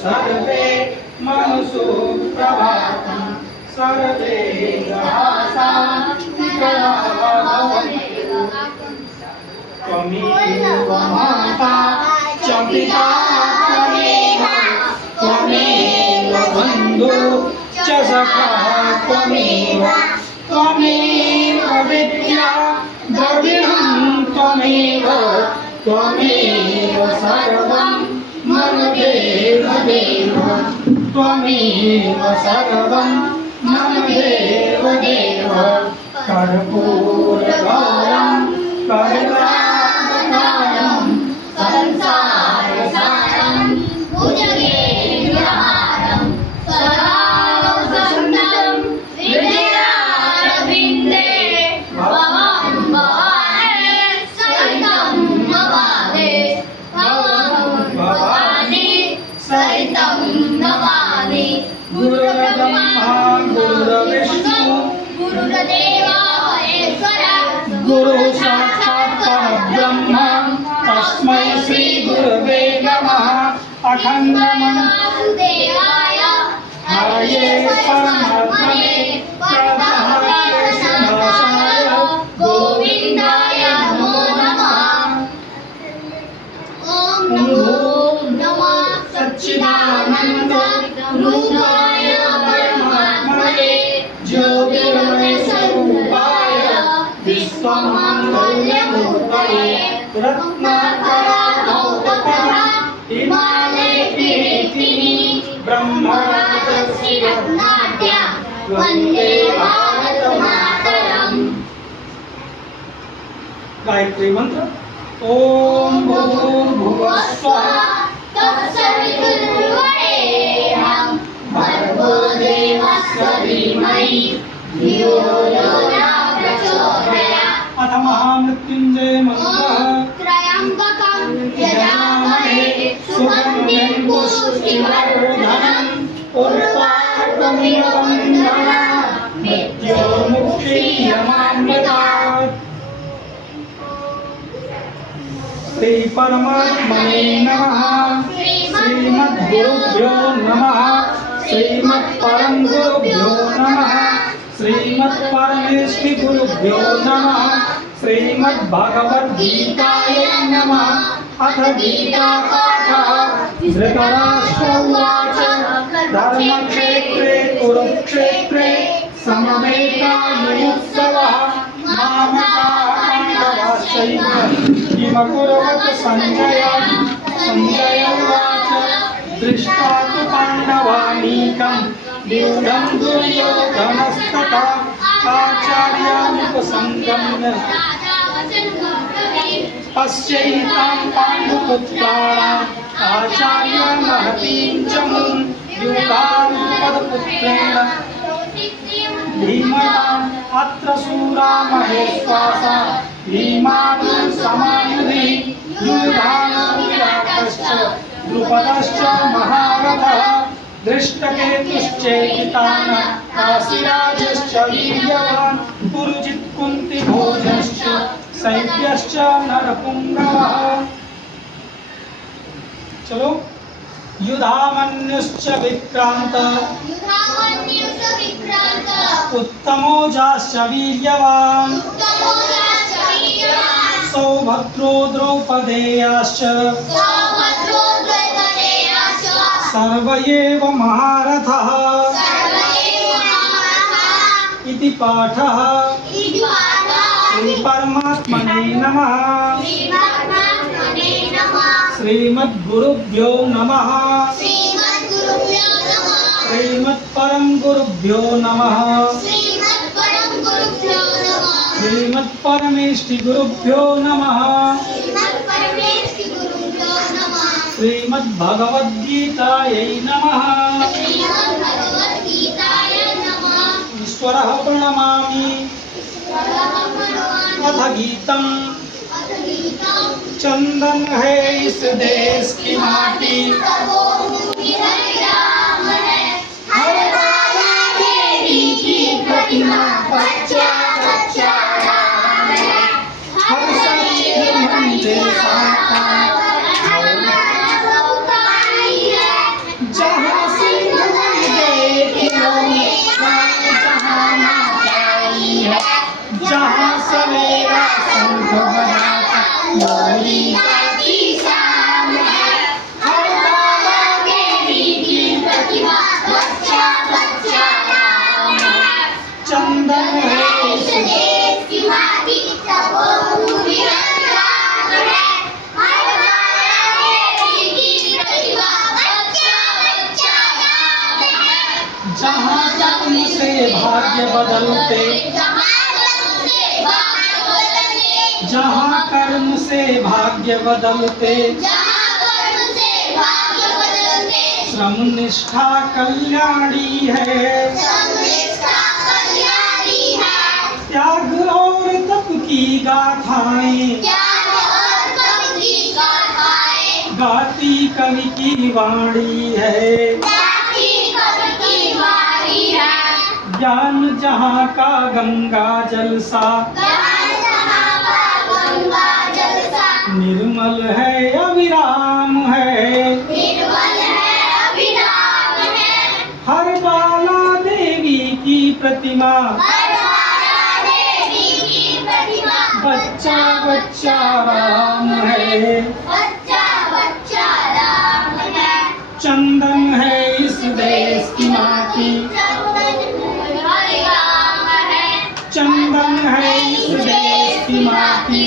सर्वे मनसो प्रभातं सर्वे त्वमेव माता च पिता त्वमेव बन्धु च सखा त्वमेव विद्या द्रविणं त्वमेव सर्वं मम देव त्वमेव सर्वं मम देव कर्पूरगौरं करुणावतारं संसारसारं भुजगेन्द्रहारं सदा वसन्तं हृदयारविन्दे भवान् भवानी सहितं नमामि भवानी सहितं नमामि गुरुर्ब्रह्मा गुरुर्विष्णु गुरुर्देवो महेश्वरः गुरुः साक्षात् परब्रह्म तस्मै श्री गुरवे नमः अखण्डमण्डलवासुदेवाय हरये परमात्मने प्रणतः गोविन्दाय नमो नमः ॐ नमो सच्चिदानन्द रूपाय परमात्मने ज्योतिर्मय स्वरूपाय विश्वमाङ्गल्यमूर्तये रत्नाकराभौतकः हिमालयकिरीटिनि ब्रह्मराजस्य रत्नाढ्य वन्दे भारतमातरम्। गायत्री मंत्र ओम भूर्भुवः स्वः तत्सवितुर्वरेण्यं भर्गो देवस्य धीमहि धियो यो न प्रचोदयात्। अथ महामृत्युञ्जय मन्त्रः त्र्यम्बकं यजामहे सुगन्धिं पुष्टिवर्धनम् उर्वारुकमिव बन्धनात् मृत्योर्मुक्षीयमामृतात्। श्री परमात्मने नमः। श्रीमद्गुरुभ्यो नमः। श्रीमत्परम गुरुभ्यो नमः। श्रीमत्परमेष्टि गुरुभ्यो नमः। श्रीमद्भगवद्गीतायै नमः। अथ गीतापाठः। धृतराष्ट्र उवाच धर्मक्षेत्रे कुरुक्षेत्रे समवेतायुत्सवः मामकाः पाण्डवाश्चैव किमकुर्वत सञ्जय। सञ्जय उवाच दृष्ट्वा तु पाण्डवानीकं व्यूढं दुर्योधनस्तथा आचार्यामुपसङ्गम्य पश्यैतां पाण्डुपुत्राणाम् आचार्यमहतीं च मुं युधानुपदपुत्रेण धीमताम् अत्र शूरा महेश्वासा भीमानं समायुधि युधानो विराटश्च द्रुपदश्च महारथः धृष्टकेतुश्चेकितानः काशीराजश्च वीर्यवान् पुरुजित् कुन्तिभोजश्च शैब्यश्च नरपुङ्गवः। चलो युधामन्युश्च विक्रांत उत्तमोजाश्च वीर्यवान् सौभद्रो द्रौपदेयाश्च सर्व एव महारथः। इति पाठः। श्री परमात्मने नमः। श्रीमद्गुरुभ्यो नमः। श्रीमत्परम गुरुभ्यो नमः। श्रीमत्परमेष्टि गुरुभ्यो नमः। श्रीमद्भगवद्गीतायै नमः। ईश्वरः प्रणमामि। अथ गीतम् चंदन है इस देश की माटी हर बाला देवी की प्रतिमा बच्चा बच्चा राम है हर शरीर मन जैसा बनाता लोरी गाती शाम है। हर बाला देवी की प्रतिमा बच्चा बच्चा नाम है। चंदन है इस देश की माटी सबो विराम है। हर बाला देवी की प्रतिमा बच्चा बच्चा नाम है। जहाँ जन्म से भाग्य बदलते, जहाँ कर्म से भाग्य बदलते, श्रम निष्ठा कल्याणी है। त्याग और तप की गाथाएं गाती कवि की वाणी है। ज्ञान जहाँ का गंगा जल सा निर्मल है अविराम है। हर बाला देवी की प्रतिमा बच्चा बच्चा राम है। चंदन है इस देश की माटी, चंदन है इस देश की माटी।